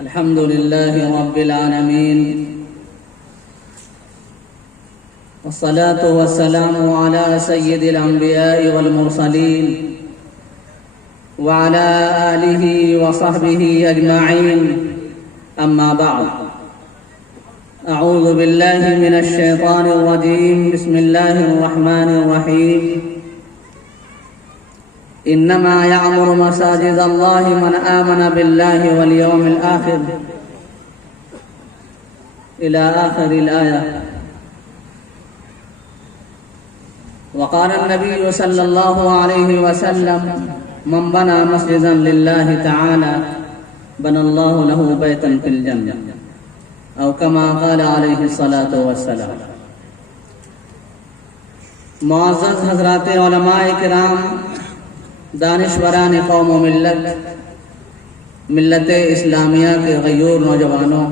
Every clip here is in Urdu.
الحمد لله رب العالمين، والصلاة والسلام على سيد الأنبياء والمرسلين وعلى آله وصحبه أجمعين. أما بعد، أعوذ بالله من الشيطان الرجيم. بسم الله الرحمن الرحيم. إنما يعمر مساجد الله من آمن بالله واليوم الآخر إلى آخر الآية. وقال النبي صلى الله عليه وسلم: من بنى مسجدا لله تعالى بنى الله له بيتا في الجنة، أو كما قال عليه الصلاة والسلام. معزز حضرات علماء کرام، دانشوران قوم و ملت اسلامیہ کے غیور نوجوانوں،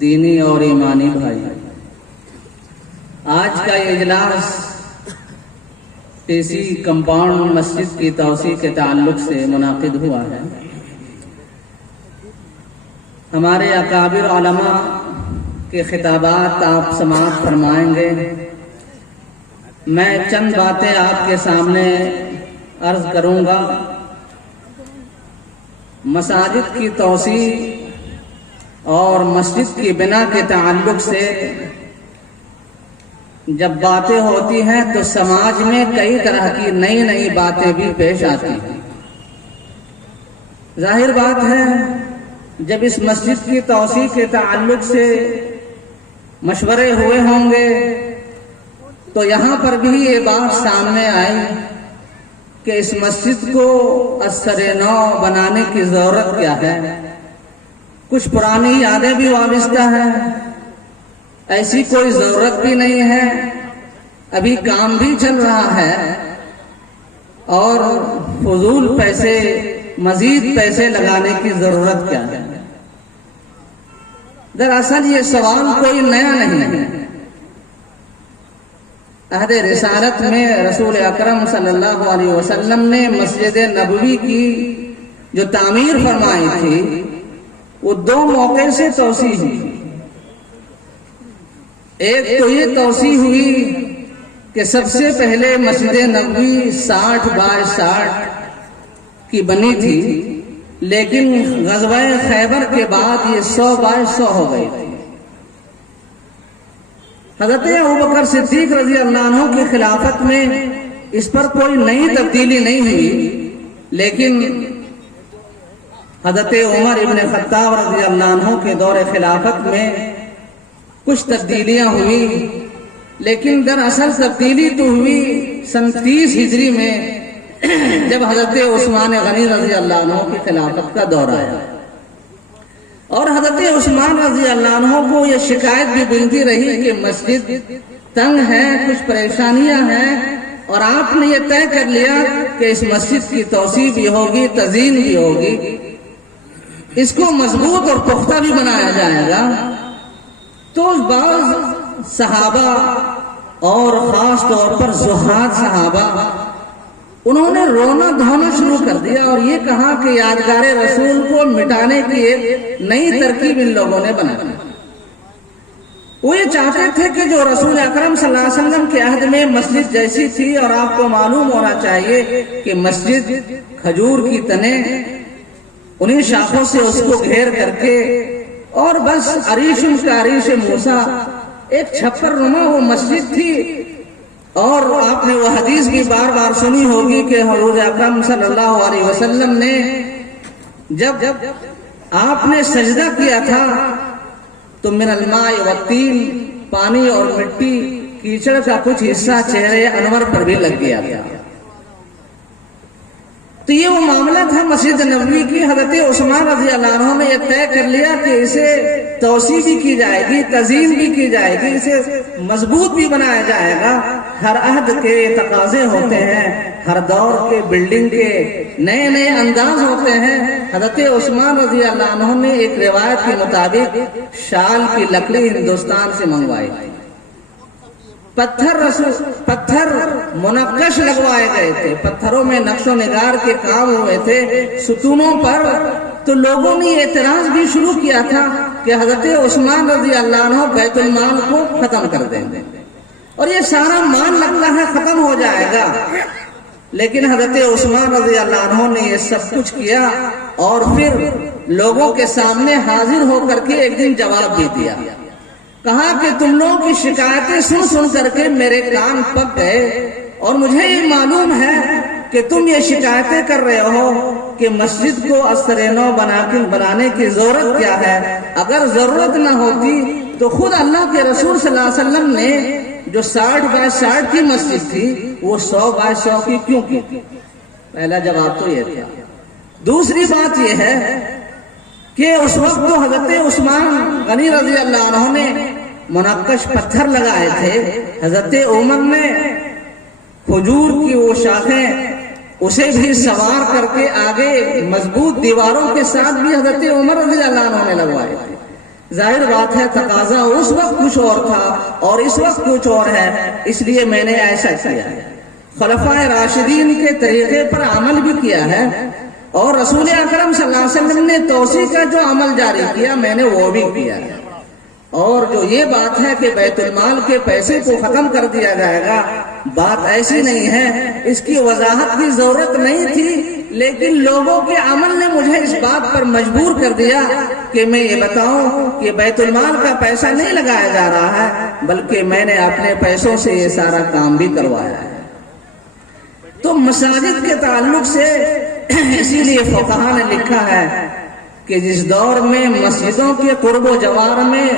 دینی اور ایمانی بھائی، آج کا یہ اجلاس ٹی سی کمپاؤنڈ مسجد کی توسیع کے تعلق سے منعقد ہوا ہے. ہمارے اکابر علماء کے خطابات آپ سماعت فرمائیں گے. میں چند باتیں آپ کے سامنے عرض کروں گا. مساجد کی توسیع اور مسجد کی بنا کے تعلق سے جب باتیں ہوتی ہیں تو سماج میں کئی طرح کی نئی نئی باتیں بھی پیش آتی ہیں. ظاہر بات ہے، جب اس مسجد کی توسیع کے تعلق سے مشورے ہوئے ہوں گے تو یہاں پر بھی یہ بات سامنے آئی کہ اس مسجد کو اثر نو بنانے کی ضرورت کیا ہے. کچھ پرانی یادیں بھی وابستہ ہیں، ایسی کوئی ضرورت بھی نہیں ہے، ابھی کام بھی چل رہا ہے اور فضول پیسے، مزید پیسے لگانے کی ضرورت کیا ہے. دراصل یہ سوال کوئی نیا نہیں ہے. عہد رسالت میں رسول اکرم صلی اللہ علیہ وسلم نے مسجد نبوی کی جو تعمیر فرمائی تھی وہ دو موقع سے توسیع ہوئی. ایک تو یہ توسیع ہوئی کہ سب سے پہلے مسجد نبوی 60 بائی 60 کی بنی تھی، لیکن غزوہ خیبر کے بعد یہ 100 بائی 100 ہو گئی تھی. حضرت ابوبکر صدیق رضی اللہ عنہ کی خلافت میں اس پر کوئی نئی تبدیلی نہیں ہوئی، لیکن حضرت عمر ابن خطاب رضی اللہ عنہ کے دور خلافت میں کچھ تبدیلیاں ہوئی. لیکن دراصل تبدیلی تو ہوئی سن 30 ہجری میں جب حضرت عثمان غنی رضی اللہ عنہ کی خلافت کا دور آیا. اور حضرت عثمان رضی اللہ عنہ کو یہ شکایت بھی ملتی رہی کہ مسجد تنگ ہے، کچھ پریشانیاں ہیں، اور آپ نے یہ طے کر لیا کہ اس مسجد کی توسیع بھی ہوگی، تزئین بھی ہوگی، اس کو مضبوط اور پختہ بھی بنایا جائے گا. تو بعض صحابہ اور خاص طور پر زہاد صحابہ انہوں نے رونا دھونا شروع کر دیا اور یہ کہا کہ یادگار رسول کو مٹانے کی ایک نئی ترکیب ان لوگوں نے بنائی. وہ یہ چاہتے تھے کہ جو رسول اکرم صلی اللہ علیہ وسلم کے عہد میں مسجد جیسی تھی، اور آپ کو معلوم ہونا چاہیے کہ مسجد کھجور کی تنے، انہیں شاخوں سے اس کو گھیر کر کے، اور بس عریش کا عریش موسیٰ، ایک چھپر نما وہ مسجد تھی. اور آپ نے وہ حدیث بھی بار بار سنی ہوگی کہ حضور اکرم صلی اللہ علیہ وسلم نے جب آپ نے سجدہ کیا تھا تو من الماء والطین، پانی اور مٹی کیچڑ کا کچھ حصہ چہرے انور پر بھی لگ گیا تھا. تو یہ وہ معاملہ تھا مسجد نبوی کی. حضرت عثمان رضی اللہ عنہ نے یہ طے کر لیا کہ اسے توسیع بھی کی جائے گی، تزئین بھی کی جائے گی، اسے مضبوط بھی بنایا جائے گا. ہر عہد کے تقاضے ہوتے ہیں، ہر دور کے بلڈنگ کے نئے نئے انداز ہوتے ہیں. حضرت عثمان رضی اللہ عنہ نے ایک روایت کے مطابق شال کی لکڑی ہندوستان سے منگوائی. پتھر منقش لگوائے گئے تھے، پتھروں میں نقش و نگار کے کام ہوئے تھے، ستونوں پر تو لوگوں نے اعتراض بھی شروع کیا تھا کہ حضرت عثمان رضی اللہ عنہ بیت المال کو ختم کر دیں گے اور یہ سارا مال لگتا ہے ختم ہو جائے گا، لیکن حضرت عثمان رضی اللہ عنہ نے یہ سب کچھ کیا اور پھر لوگوں کے سامنے حاضر ہو کر کے ایک دن جواب بھی دیا. کہا کہ تم لوگوں کی شکایتیں سن سن کر کے میرے کان پک گئے اور مجھے یہ معلوم ہے کہ تم یہ شکایتیں کر رہے ہو کہ مسجد کو اثر نو بنانے کی ضرورت کیا ہے. اگر ضرورت نہ ہوتی تو خود اللہ کے رسول صلی اللہ علیہ وسلم نے جو 60 بائی 60 کی مسجد تھی وہ 100 بائی 100 کی کیوں کی تھی؟ پہلا جواب تو یہ تھا. دوسری بات یہ ہے کہ اس وقت تو حضرت عثمان غنی رضی اللہ عنہ نے منقش پتھر لگائے تھے، حضرت عمر نے کھجور کی وہ شاخیں اسے بھی سوار کر کے آگے مضبوط دیواروں کے ساتھ بھی حضرت عمر رضی اللہ عنہ نے لگوائے تھے. ظاہر بات ہے تقاضا اس وقت کچھ اور تھا اور اس وقت کچھ اور ہے، اس لیے میں نے ایسا کیا ہے. خلفائے راشدین کے طریقے پر عمل بھی کیا ہے اور رسول اکرم صلی اللہ علیہ وسلم نے توسیع کا جو عمل جاری کیا میں نے وہ بھی کیا ہے. اور جو یہ بات ہے کہ بیت المال کے پیسے کو ختم کر دیا جائے گا، بات ایسی نہیں ہے، اس کی وضاحت کی ضرورت نہیں تھی، لیکن لوگوں کے عمل نے مجھے اس بات پر مجبور کر دیا کہ میں یہ بتاؤں کہ بیت المال کا پیسہ نہیں لگایا جا رہا ہے بلکہ میں نے اپنے پیسوں سے یہ سارا کام بھی کروایا ہے. تو مساجد کے تعلق سے اسی لیے فقہا نے لکھا ہے کہ جس دور میں مسجدوں کے قرب و جوار میں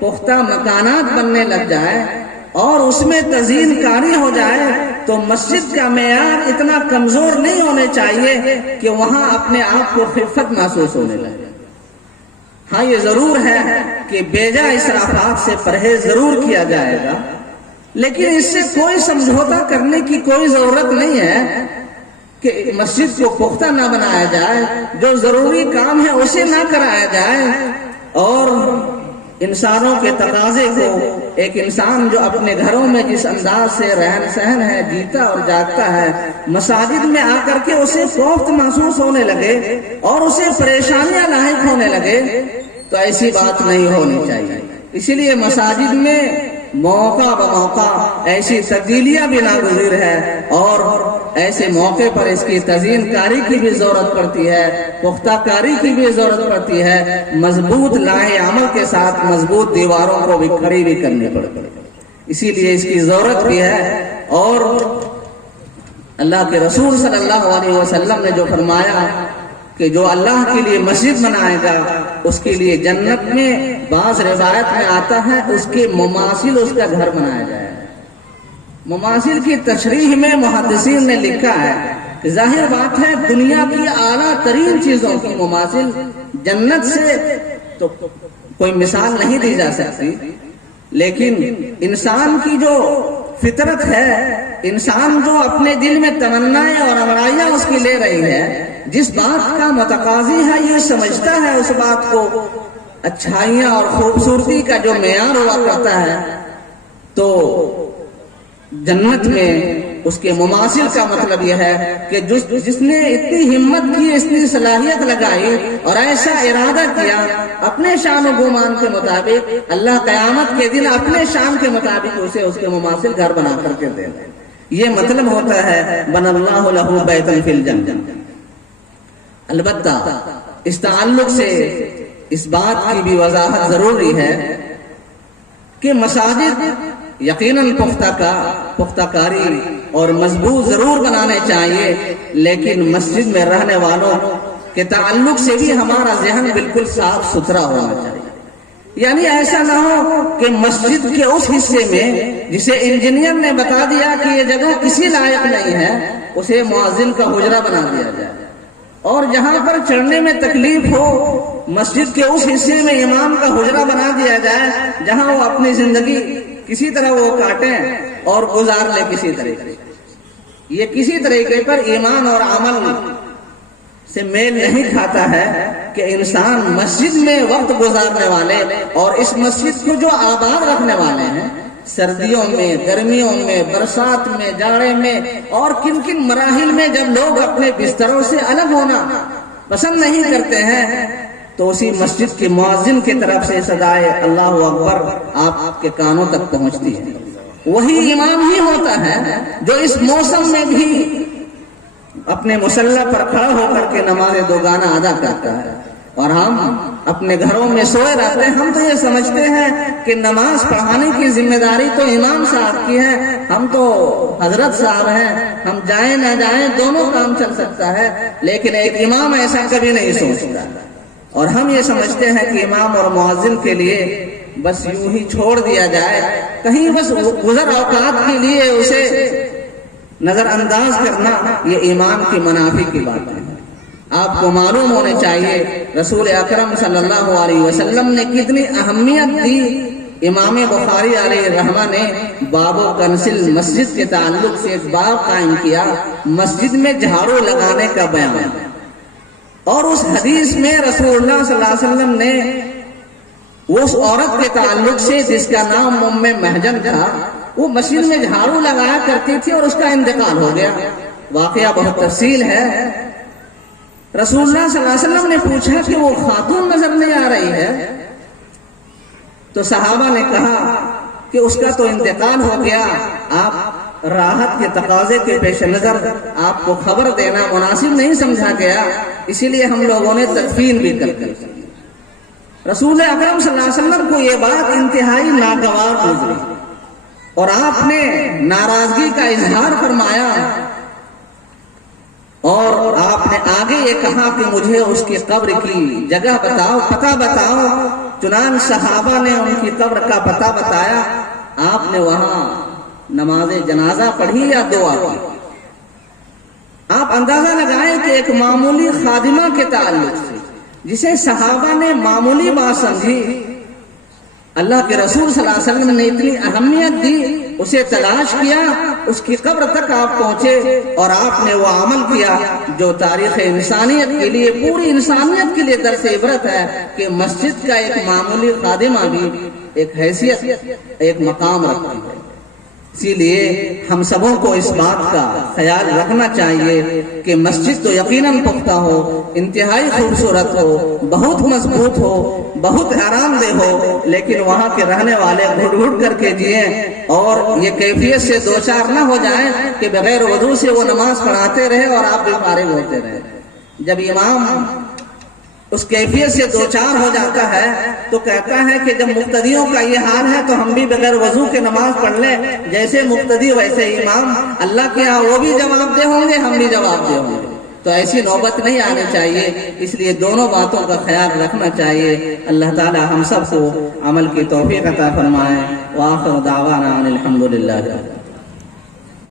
پختہ مکانات بننے لگ جائے اور اس میں تزئین کاری ہو جائے تو مسجد کا معیار اتنا کمزور نہیں ہونے چاہیے کہ وہاں اپنے آپ کو خفت محسوس ہونے لگے. ہاں یہ ضرور ہے کہ بیجا اسرافات سے پرہیز ضرور کیا جائے گا، لیکن اس سے کوئی سمجھوتا کرنے کی کوئی ضرورت نہیں ہے کہ مسجد کو پختہ نہ بنایا جائے، جو ضروری کام ہے اسے نہ کرایا جائے. اور انسانوں کے تقاضے کو ایک انسان جو اپنے گھروں میں جس انداز سے رہن سہن ہے، جیتا اور جاگتا ہے، مساجد میں آ کر کے اسے کوفت محسوس ہونے لگے اور اسے پریشانیاں لاحق ہونے لگے، تو ایسی بات نہیں ہونی چاہیے. اسی لیے مساجد میں موقع بموقع ایسی تبدیلیاں بھی ناگزیر ہے اور ایسے موقع پر اس کی تزئین کاری کی بھی ضرورت پڑتی ہے، پختہ کاری کی بھی ضرورت پڑتی ہے، مضبوط لائحہ عمل کے ساتھ مضبوط دیواروں کو بھی کھڑی بھی کرنی پڑتی ہے. اسی لیے اس کی ضرورت بھی ہے. اور اللہ کے رسول صلی اللہ علیہ وسلم نے جو فرمایا کہ جو اللہ کے لیے مسجد بنائے گا اس کے لیے جنت میں بعض روایت میں آتا ہے اس کے مماثل اس کا گھر بنایا جائے. مماثل کی تشریح میں محدثین نے لکھا ہے کہ ظاہر بات ہے دنیا کی اعلیٰ ترین چیزوں کی مماثل جنت سے تو کوئی مثال نہیں دی جا سکتی، لیکن انسان کی جو فطرت ہے، انسان جو اپنے دل میں تمنائیں اور امرائیاں اس کی لے رہی ہے، جس بات کا متقاضی ہے یہ سمجھتا ہے اس بات کو، اچھائیاں اور خوبصورتی کا جو معیار ہوا کرتا ہے، تو جنت میں اس کے مماثل کا مطلب یہ ہے کہ جس نے اتنی ہمت کی، اتنی صلاحیت لگائی اور ایسا ارادہ کیا اپنے شان و گمان کے مطابق، اللہ قیامت کے دن اپنے شان کے مطابق اسے اس کے مماثل گھر بنا کر کے دے. یہ مطلب ہوتا ہے بن اللہ لہ بیتا فی الجنہ. البتہ اس تعلق سے اس بات کی بھی وضاحت ضروری ہے کہ مساجد یقیناً پختہ کاری اور مضبوط ضرور بنانے چاہیے، لیکن مسجد میں رہنے والوں کے تعلق سے بھی ہمارا ذہن بالکل صاف ستھرا ہونا چاہیے. یعنی ایسا نہ ہو کہ مسجد کے اس حصے میں جسے انجینئر نے بتا دیا کہ یہ جگہ کسی لائق نہیں ہے اسے مؤذن کا حجرہ بنا دیا جائے، اور جہاں پر چڑھنے میں تکلیف ہو مسجد کے اس حصے میں امام کا حجرہ بنا دیا جائے جہاں وہ اپنی زندگی کسی طرح وہ کاٹیں اور گزار لے کسی طریقے. یہ کسی طریقے پر ایمان اور عمل سے میل نہیں کھاتا ہے کہ انسان مسجد میں وقت گزارنے والے اور اس مسجد کو جو آباد رکھنے والے ہیں، سردیوں میں، گرمیوں میں، برسات میں، جاڑے میں اور کن کن مراحل میں جب لوگ اپنے بستروں سے الگ ہونا پسند نہیں کرتے ہیں تو اسی مسجد کے مؤذن کی طرف سے صدائے اللہ اکبر آپ کے کانوں تک پہنچتی ہے۔ وہی امام ہی ہوتا ہے جو اس موسم میں بھی اپنے مصلی پر کھڑا ہو کر کے نماز دوگانہ ادا کرتا ہے، اور ہم اپنے گھروں میں سوئے رہتے ہیں۔ ہم تو یہ سمجھتے ہیں کہ نماز پڑھانے کی ذمہ داری تو امام صاحب کی ہے، ہم تو حضرت صاحب ہیں، ہم جائیں نہ جائیں دونوں کام چل سکتا ہے، لیکن ایک امام ایسا کبھی نہیں سوچتا، اور ہم یہ سمجھتے ہیں کہ امام اور مؤذن کے لیے بس یوں ہی چھوڑ دیا جائے، کہیں بس گزر اوقات کے لیے اسے نظر انداز کرنا، یہ ایمان کی منافی کی بات ہے۔ آپ کو معلوم ہونے چاہیے رسول اکرم صلی اللہ علیہ وسلم نے کتنی اہمیت دی۔ امام بخاری علیہ الرحمہ نے باب و کنسل مسجد کے تعلق سے ایک باب قائم کیا، مسجد میں جھاڑو لگانے کا بیان، اور اس حدیث میں رسول اللہ صلی اللہ علیہ وسلم نے اس عورت کے تعلق سے جس کا نام ام محجن تھا، وہ مسجد میں جھاڑو لگایا کرتی تھی اور اس کا انتقال ہو گیا۔ واقعہ بہت تفصیل ہے۔ رسول اللہ صلی اللہ علیہ وسلم نے پوچھا کہ وہ خاتون نظر نہیں آ رہی ہے، تو صحابہ نے کہا کہ اس کا تو انتقال ہو گیا، آپ راحت کے تقاضے کے پیش نظر آپ کو خبر دینا مناسب نہیں سمجھا گیا، اسی لیے ہم لوگوں نے تدفین بھی کر دی۔ رسول اکرم صلی اللہ علیہ وسلم کو یہ بات انتہائی ناگوار گزری، اور آپ نے ناراضگی کا اظہار فرمایا، اور آپ نے آگے یہ کہا کہ مجھے اس کی قبر کی جگہ بتاؤ، پتہ بتاؤ۔ چنان صحابہ نے ان کی قبر کا پتہ بتایا، آپ نے وہاں نماز جنازہ پڑھی یا دعا کی۔ آپ اندازہ لگائیں کہ ایک معمولی خادمہ کے تعلق سے جسے صحابہ نے معمولی بات سمجھی، اللہ کے رسول صلی اللہ علیہ وسلم نے اتنی اہمیت دی، اسے تلاش کیا، اس کی قبر تک آپ پہنچے، اور آپ نے وہ عمل کیا جو تاریخ انسانیت کے لیے، پوری انسانیت کے لیے درس عبرت ہے، کہ مسجد کا ایک معمولی خادمہ بھی ایک حیثیت، ایک مقام رکھتی ہے۔ اسی لیے ہم سبوں کو اس بات کا خیال رکھنا چاہیے کہ مسجد تو یقیناً پختہ ہو، انتہائی خوبصورت ہو، بہت مضبوط ہو، بہت آرام دہ ہو، لیکن وہاں کے رہنے والے گھٹ گھٹ کر کے جئیں، اور یہ کیفیت سے دو چار نہ ہو جائیں کہ بغیر وضو سے وہ نماز پڑھاتے رہے اور آپ بھی فارغ ہوتے رہے۔ جب امام اس کیفیت سے دو چار ہو جاتا ہے تو کہتا ہے کہ جب مقتدیوں کا یہ حال ہے تو ہم بھی بغیر وضو کے نماز پڑھ لیں، جیسے مقتدی ویسے امام، اللہ کے ہاں وہ بھی جواب دہ ہوں گے، ہم بھی جواب دہ ہوں گے۔ تو ایسی نوبت نہیں آنی چاہیے، اس لیے دونوں باتوں کا خیال رکھنا چاہیے۔ اللہ تعالی ہم سب کو عمل کی توفیق عطا فرمائے۔ وآخر دعوانا ان الحمدللہ۔